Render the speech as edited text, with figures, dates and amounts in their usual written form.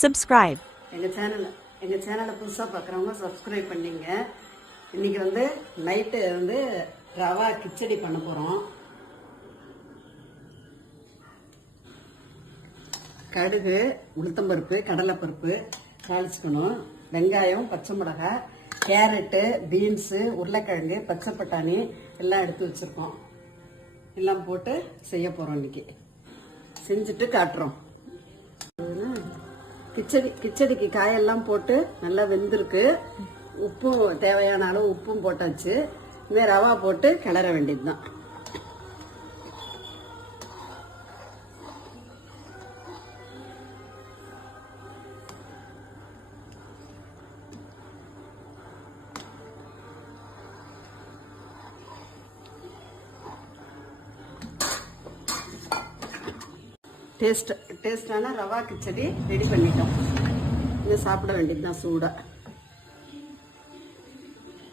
subscribe. எங்கள் சேனலை புதுசாக பார்க்குறவங்க சப்ஸ்கிரைப் பண்ணிங்க. இன்றைக்கி நைட்டு ரவா கிச்சடி பண்ண போகிறோம். கடுகு, உளுத்தம்பருப்பு, கடலைப்பருப்பு தாளிச்சுக்கணும். வெங்காயம், பச்சை மிளகாய், கேரட்டு, பீன்ஸு, உருளைக்கிழங்கு, பச்சை பட்டாணி எல்லாம் எடுத்து வச்சுருக்கோம். எல்லாம் போட்டு செய்ய போகிறோம். இன்றைக்கி செஞ்சுட்டு காட்டுறோம். கிச்சடிக்கு காயெல்லாம் போட்டு நல்லா வெந்திருக்கு. உப்பும் தேவையான அளவு உப்பும் போட்டாச்சு. இந்த ரவா போட்டு கிளற வேண்டியதுதான். டேஸ்டான ரவா கிச்சடி ரெடி பண்ணிட்டோம். இதை சாப்பிட வேண்டியதுதான் சூடாக.